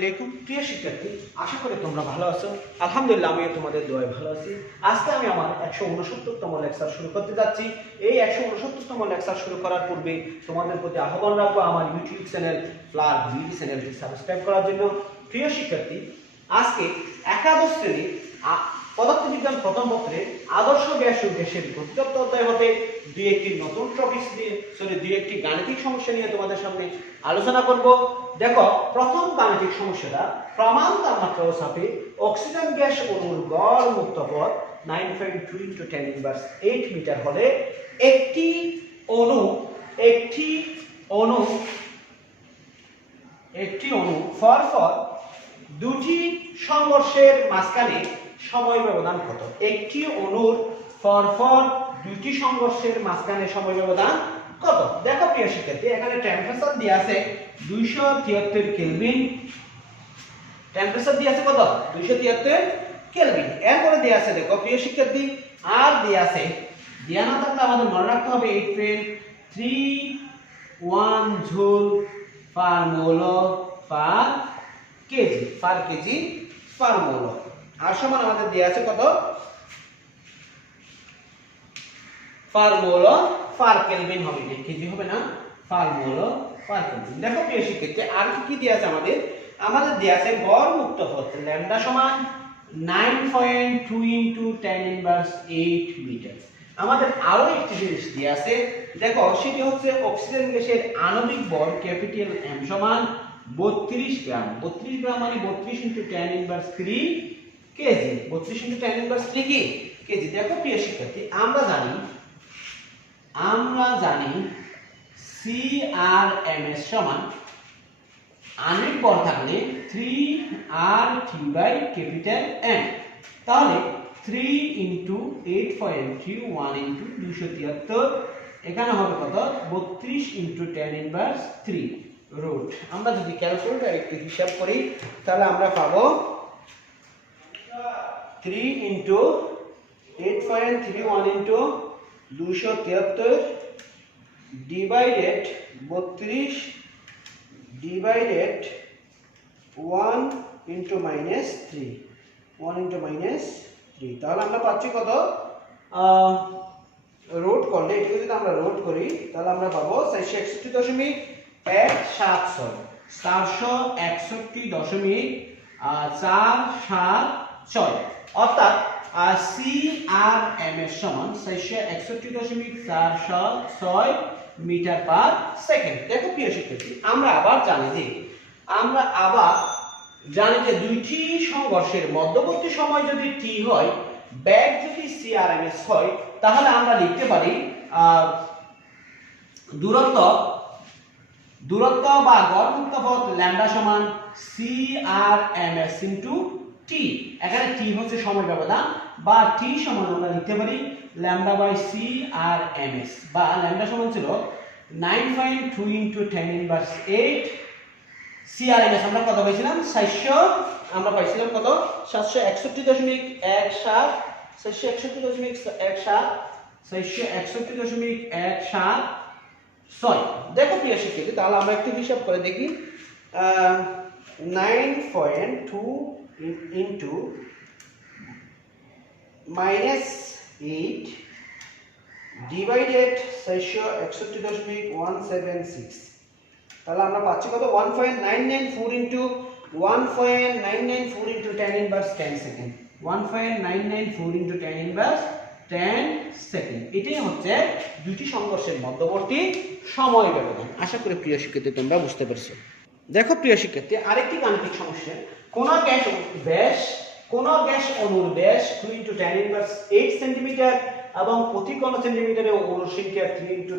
আলাইকুম প্রিয় শিক্ষার্থী, আশা করি তোমরা ভালো আছো। আলহামদুলিল্লাহ আমিও তোমাদের দোয়ায় ভালো আছি। আজকে আমি আমার 169তম লেকচার শুরু করতে যাচ্ছি। এই 169তম লেকচার শুরু করার পূর্বে তোমাদের প্রতি আহ্বান রাখবো আমার ইউটিউব চ্যানেল ফ্লার বিডি চ্যানেলটি সাবস্ক্রাইব করার জন্য। প্রিয় শিক্ষার্থী, আজকে একাদশ শ্রেণীর পদার্থবিজ্ঞান প্রথম পত্রে আদর্শ গ্যাস ও গ্যাসের গতিতত্ত্ব অধ্যায় হতে দুই একটি নতুন টপিক নিয়ে দুই একটি গাণিতিক সমস্যা নিয়ে তোমাদের সামনে আলোচনা করব। দেখো, প্রথম গাণিতিক সমস্যাটা, প্রমাণ তাপমাত্রা ও চাপে অক্সিজেন গ্যাস অণুর গড় মুক্ত পথ 9.2 × 10⁻8 মিটার হলে একটি অণু পরপর দুটি সংঘর্ষের মাঝখানে সময় ব্যবধান কত? একটি অণুর পরপর দুটি সংঘর্ষের মাঝখানে সময় ব্যবধান কত? দেখো প্রিয় শিক্ষার্থী, এখানে টেম্পারেচার দেয়া আছে 273 কেলভিন। টেম্পারেচার দেয়া আছে কত? 273 কেলভিন। এরপরে দেয়া আছে, দেখো প্রিয় শিক্ষার্থী, আর দেয়া আছে, দেয়া না থাকলে আমাদের মনে রাখতে হবে 8.31 জুল পার মোল পার কেজি পার মোল। আর সমান আমাদের দেয়া আছে কত? পার মোল পার কেলভিন হবে, কেজি হবে না, পার মোল পার কেলভিন। দেখো প্রিয় শিক্ষার্থী, আর কি দেয়া আছে আমাদের দেয়া আছে গড় মুক্ত পথ ল্যামডা সমান 9.2 × 10⁻8 মিটার। আমাদের আরো একটি জিনিস দেয়া আছে, দেখো সেটি হচ্ছে অক্সিজেন গ্যাসের আণবিক ভর ক্যাপিটাল M সমান 32 গ্রাম। 32 গ্রাম মানে 32 × 10⁻3 কেজি। 32 × 10⁻3 কি কেজি। দেখো প্রিয় শিক্ষার্থী, আমরা জানি CRMS সমান আণবিক ভর থাকলে 3RT/M। তাহলে 3 × 8.31 × 273, এখানে হবে কত? 32 × 10⁻3 রুট। আমরা যদি ক্যালকুলেটর একটু হিসাব করি তাহলে আমরা পাবো 3 × 8.31 × 273 ডিভাইডেড 32 ডিভাইডেড 1 × -3 তাহলে আমরা পাচ্ছি কত? রোড করলে, এটাকে যদি আমরা রোড করি তাহলে আমরা পাবো 461.476 অর্থাৎ CRMS সমান 461.476 মিটার পার সেকেন্ড। দেখো প্রিয় শিক্ষার্থী, আমরা আবার জানি যে দুইটি সংঘর্ষের মধ্যবর্তী সময় যদি t হয়, বেগ যদি CRMS হয়, তাহলে আমরা লিখতে পারি দূরত্ব বা গড় মুক্ত পথ ল্যামডা সমান CRMS × t। এখানে t হচ্ছে সময় ব্যবধান, বা t সমান আমরা লিখতে পারি λ/CRMS, বা ল্যামডা সমান ছিল 9.2 × 10⁻8। CRMS আমরা কত পাইছিলাম? আমরা পাইছিলাম কত? 461.17 দেখো প্রিয় শিক্ষার্থী, তাহলে আমরা একটু হিসাব করে দেখি। 9.2 × -8 ডিভাইডেড 461.176, তাহলে আমরা পাচ্ছি কত? 1.994 × 10⁻10 সেকেন্ড। 1.994 × 10⁻10 সেকেন্ড। এটাই হচ্ছে দুটি সংঘর্ষের মধ্যবর্তী সময় ব্যবধান। আশা করি প্রিয় শিক্ষার্থী তোমরা বুঝতে পারছো। দেখো প্রিয় শিক্ষার্থী, আরেকটি গাণিতিক সমস্যা, কোন গ্যাস অণুর ব্যাস 2 × 10⁸ সেন্টিমিটার এবং প্রতি ঘন সেন্টিমিটারে অণুর সংখ্যা 3 ×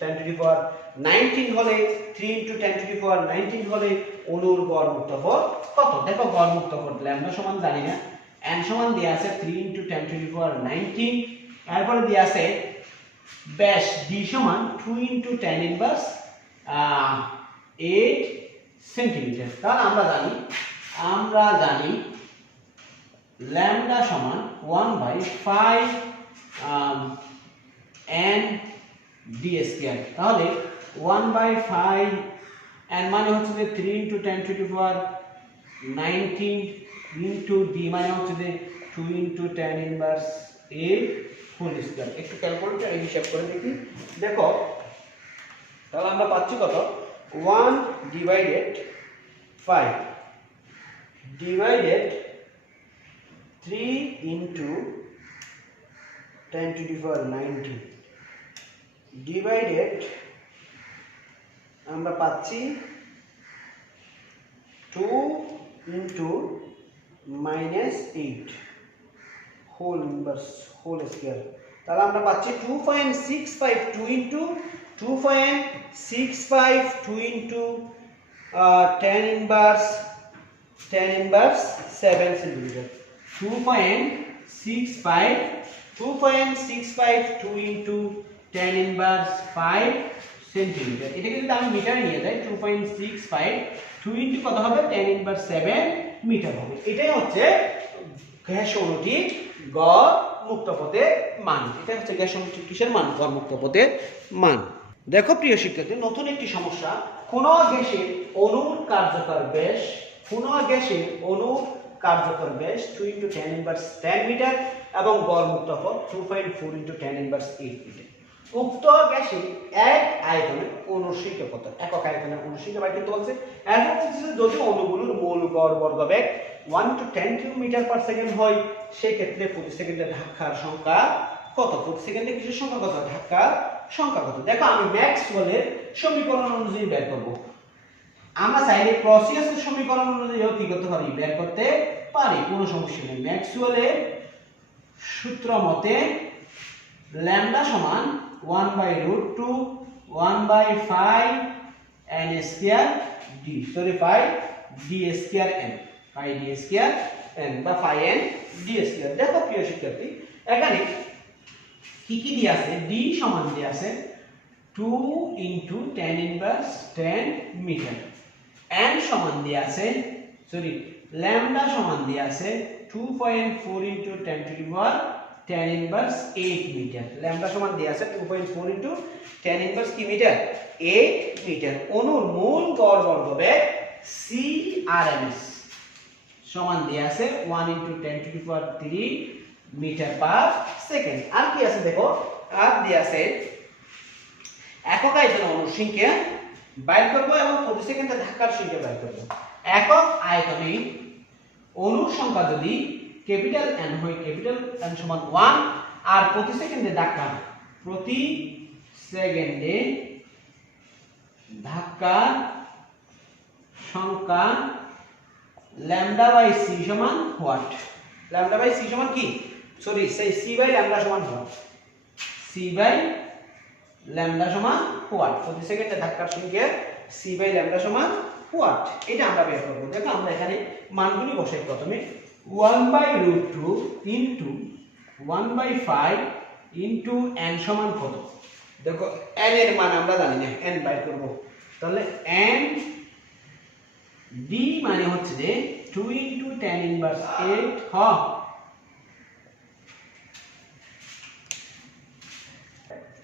10⁻19 হলে 3 × 10⁻19 হলে অণুর গড় মুক্ত পথ কত? দেখো, গড় মুক্ত পথ ল্যামডা সমান জানি না, n সমান দেয়া আছে 3 × 10⁻19, এরপরে দেয়া আছে ব্যাস d সমান 2 × 10⁸8 সেন্টিমিটার। তাহলে আমরা জানি ল্যামডা সমান 1/5 n d²। তাহলে 1/5 n মানে হচ্ছে যে 3 × 10⁻ 90 ইনটু ডি মানে হচ্ছে যে 2 into tan inverse a whole square. একটু ক্যালকুলেটর হিসাব করে দেখি। দেখো তাহলে আমরা পাচ্ছি কত 1 divided 5 divided 3 into 10 to the power 90 divided আমরা পাচ্ছি 2 into -8 whole inverse whole square. তাহলে আমরা পাচ্ছি 2.652 into 2.652 into 10 inverse 7 centimetre. 2.652 into 10 inverse 5 centimetre. এটা কিন্তু আমি মিটারে নিয়ে যাই 2.652 ইনটু কত হবে 10 ইনভার্স 7 মিটার হবে। এটাই হচ্ছে গ্যাস অণুটির গড় মুক্ত পথের মান। এটা হচ্ছে গ্যাস অণুটির কিসের মান? গড় মুক্ত পথের মান। দেখো প্রিয় শিক্ষার্থী, নতুন একটি সমস্যা। কোন গ্যাসের অণুর কার্যকর ব্যাস 2 ইনটু 10 ইনভার্স 10 মিটার এবং গড় মুক্ত পথ 2.4 ইনটু 10 ইনভার্স 8 মিটার। উক্ত গ্যাসের এক আয়তনে অণুর সংখ্যা কত? একক আয়তনে অণুর সংখ্যা বাইর করতে বলছে। এখন যদি অণুগুলোর মোল গড় বর্গবেগ 1 to 10 কিলোমিটার পার সেকেন্ড হয়, সেই ক্ষেত্রে প্রতি সেকেন্ডে ধাক্কার সংখ্যা কত? প্রতি সেকেন্ডে কিসের সংখ্যা কত? ধাক্কার সংখ্যা কত? দেখো আমি ম্যাক্সওয়েলের সমীকরণ অনুযায়ী বের করব। আমরা চাইলে ক্লসিয়াসের সমীকরণ অনুযায়ীও কি করতে পারি? বের করতে পারি, কোনো সমস্যা নেই। ম্যাক্সওয়েলের সূত্র মতে ল্যামডা সমান 1/√2 1/5 n square d, sorry 5 d square n, 5 d square n বা 5n d স্কয়ার। দেখো প্রিয় শিক্ষার্থী, এখানে কি কি দিয়ে আছে? d সমান দিয়ে আছে 2 ইনটু 10 ইনভার্স 10 মিটার, n সমান দিয়ে আছে, সরি ল্যামডা সমান দিয়ে আছে 2.4 into 10 to the power 10 inverse 8 metre. Lambda সমান দিয়ে আছে 2.4 ইনটু 10 ইনভার্স কি মিটার? 8 মিটার। অণুর মূল গড় বর্গবেগ CRMS সমান দিয়ে আছে 1 into 10 to the power 3 metre per second. আর কি আছে দেখো, আর দিয়ে আছে একক আয়তনে অণুর সংখ্যা বাইর করব এবং প্রতি সেকেন্ডে ধাক্কার সংখ্যা বাইর করব। একক আয়তনে অণুর সংখ্যা যদি ক্যাপিটাল N হয়, ক্যাপিটাল N সমান 1, আর প্রতি সেকেন্ডে ধাক্কা, প্রতি সেকেন্ডে ধাক্কার সংখ্যা ল্যামডা বাই সি সমান হোয়াট? ল্যামডা বাই সি সমান কি? সরি সেই সি বাই ল্যামডা সমান হোয়াট? সি বাই ল্যামডা সমান হোয়াট? প্রতি সেকেন্ডে ধাক্কার সংখ্যা সি বাই ল্যামডা সমান হোয়াট? এটা আমরা বের করব। দেখো আমরা এখানে মানগুলি বসাই। প্রথমে 1/√2 ইনটু 1/5 ইনটু n সমান কত? দেখো n এর মান আমরা জানি না, n বাইর করব। তাহলে n d মানে হচ্ছে যে 2 ইনটু 10 ইনভার্স 8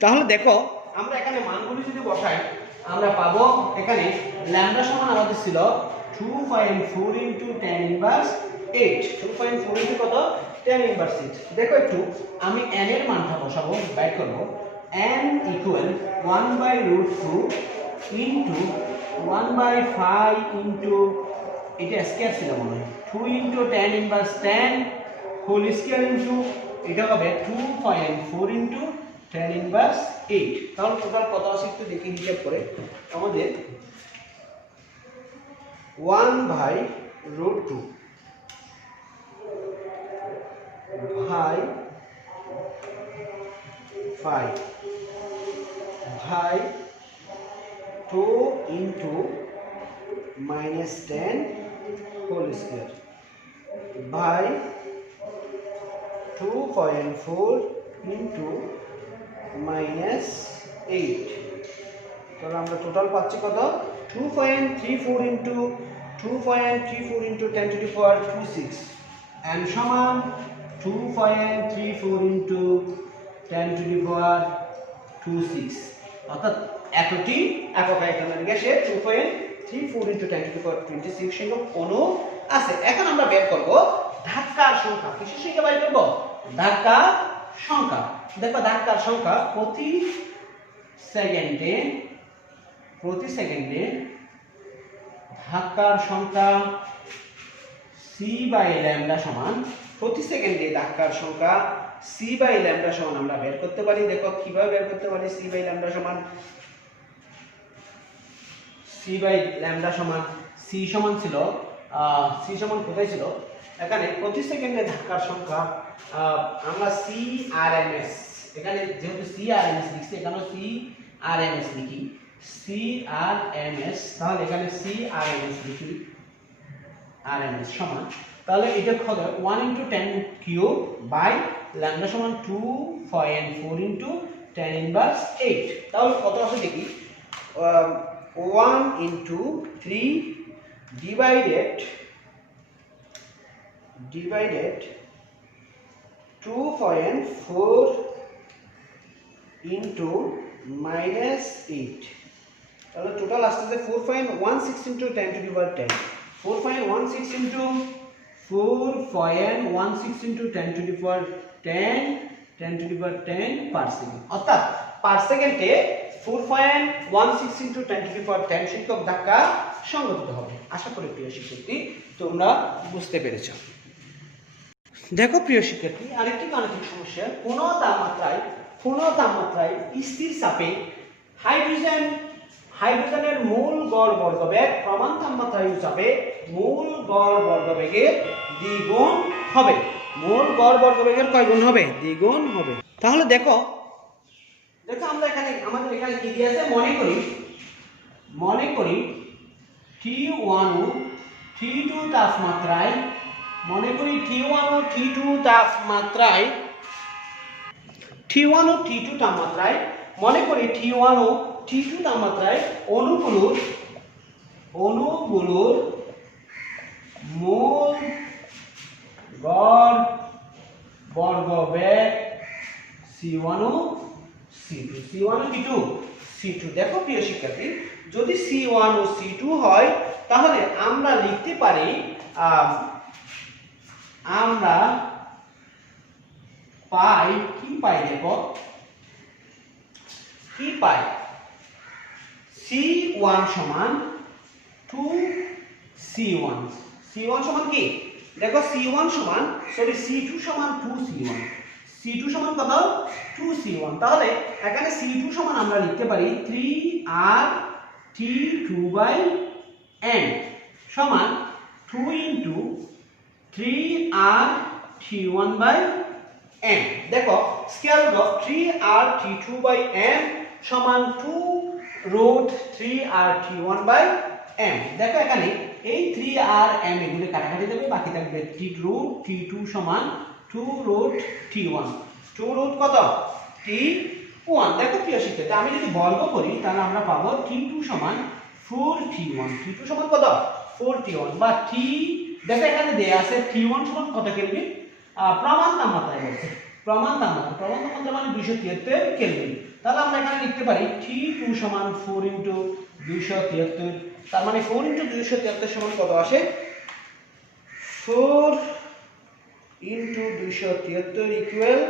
তাহলে দেখো আমরা এখানে মানগুলি যদি বসাই আমরা পাবো এখানে ল্যামডা সমান আমাদের ছিল 2.4 ইনটু 10 ইনভার্স 8। 2.4 ইনটু কত? 10 ইনভার্স 8। দেখো একটু আমি n এর মানটা বসাবো, বাইর করব। n ইকুয়াল 1/√2 ইনটু 1/5 ইনটু, এটা স্কয়ার ছিল মনে হয়, 2 into 10 inverse 10 whole square into, এটা হবে 2.4 ইনটু 10 ইনভার্স 8। তাহলে টোটাল কত আছে একটু দেখে হিসাব করে। আমাদের 1/√2 ভাই 5 ভাই 2 into -10 whole square by 2.4 into -8। তাহলে আমরা টোটাল পাচ্ছি কত? 2.34 ইনটু 10 টু দি পাওয়ার 26 n সমান 2.34 ইনটু 10 টু দি পাওয়ার 26। অর্থাৎ এতটি একক আয়তনের গ্যাসে 2.34 ইনটু 10 টু দি পাওয়ার 26 সংখ্যক অণু আছে। এখন আমরা বের করব ধাক্কার সংখ্যা। কিসের সংখ্যা বের করব? ধাক্কার সংখ্যা। দেখো ধাক্কার সংখ্যা প্রতি সেকেন্ডে ধাক্কার সংখ্যা c/λ সমান, প্রতি সেকেন্ডে ধাক্কার সংখ্যা c/λ সমান আমরা বের করতে পারি। দেখো কিভাবে বের করতে পারি। c/λ সমান c সমান ছিল c সমান কোথায় ছিল? এখানে প্রতি সেকেন্ডে ধাক্কার সংখ্যা আমরা CRMS, এখানে যেহেতু CRMS লিখছি এখানেও CRMS লিখি, CRMS, তাহলে এখানে CRMS লিখি RMS সমান, তাহলে এটা হবে 1 × 10 কিউব বাই ল্যামডা সমান 2.4 × 10⁻⁸। তাহলে কত আসে দেখি। 1 × 3 divided 2.4 × -8, তাহলে টোটাল আসছে 4.16 × 10⁻10, 4.16 × 10⁻10 পার সেকেন্ড, অর্থাৎ পার সেকেন্ডে 4.16 × 10⁻10 সংখ্যক ধাক্কা সংঘটিত হবে। আশা করি প্রিয় শিক্ষার্থী তোমরা বুঝতে পেরেছো। দেখো প্রিয় শিক্ষার্থী, আরেকটি গাণিতিক সমস্যা। কোন তাপমাত্রায় স্থির চাপে হাইড্রোজেনের মূল গড় বর্গবেগ প্রমাণ তাপমাত্রায় চাপে মূল গড় বর্গবেগের দ্বিগুণ হবে। মূল গড় বর্গবেগের কয় গুণ হবে? দ্বিগুণ হবে। তাহলে দেখো আমরা এখানে আমাদের এখানে কি দিয়ে আছে? মনে করি T1 ও T2 তাপমাত্রায়, মনে করি T1 ও T2 তাপমাত্রায়, মনে করি T1 ও T2 তাপমাত্রায় অণুগুলোর মূল গড় বর্গবেগ C1 ও C2। দেখো প্রিয় শিক্ষার্থী, যদি C1 ও C2 হয় তাহলে আমরা লিখতে পারি, আমরা পাই দেখো কি পাই, C1 সমান 2C1। C1 সমান কি? দেখো C2 সমান 2C1। C2 সমান কত? 2C1। তাহলে এখানে C2 সমান আমরা লিখতে পারি 3RT2/n সমান 2 × 3RT1/n। দেখো স্কয়ার রুট অফ 3RT2/n সমান 2√3RT1/n। দেখো এখানে এই 3 আর m এগুলো কাটাকাটি দেবে, বাকি থাকবে √T2 সমান 2√T1। 2 কত? T1। দেখো প্রিয় শিক্ষার্থী, আমি যদি বর্গ করি তাহলে আমরা পাবো T2 সমান 4T1। T2 সমান কত? 4T1 বা T, দেখো এখানে দেয়া আছে T1 সমান কত কেলভিন? প্রমাণ তাপমাত্রায় বলছে। প্রমাণ তাপমাত্রা মানে 273 কেলভিন। তাহলে আমরা এখানে লিখতে পারি T2 সমান 4 × 273, তার মানে 4 × 273 সমান কত আসে? 4 × 273 ইকুয়াল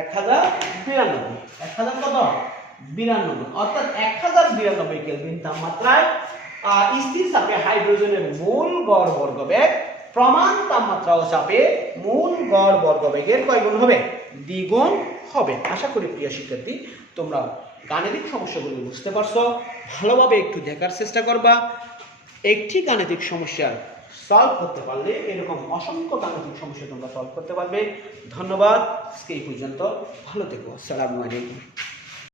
1092। 1000 কত? 92, অর্থাৎ 1092 কেলভিন তাপমাত্রায় স্থির চাপে হাইড্রোজেনের মূল গড় বর্গবেগ প্রমাণ তাপমাত্রা ও চাপে মূল গড় বর্গবেগের কয় গুণ হবে? দ্বিগুণ হবে। আশা করি প্রিয় শিক্ষার্থী তোমরা গাণিতিক সমস্যাগুলো বুঝতে পারছো। ভালোভাবে একটু দেখার চেষ্টা করবা। একটি গাণিতিক সমস্যা সলভ করতে পারলে এরকম অসংখ্য গাণিতিক সমস্যা তোমরা সলভ করতে পারবে। ধন্যবাদ, আজকে এই পর্যন্ত। ভালো থেকো। আসসালামু আলাইকুম।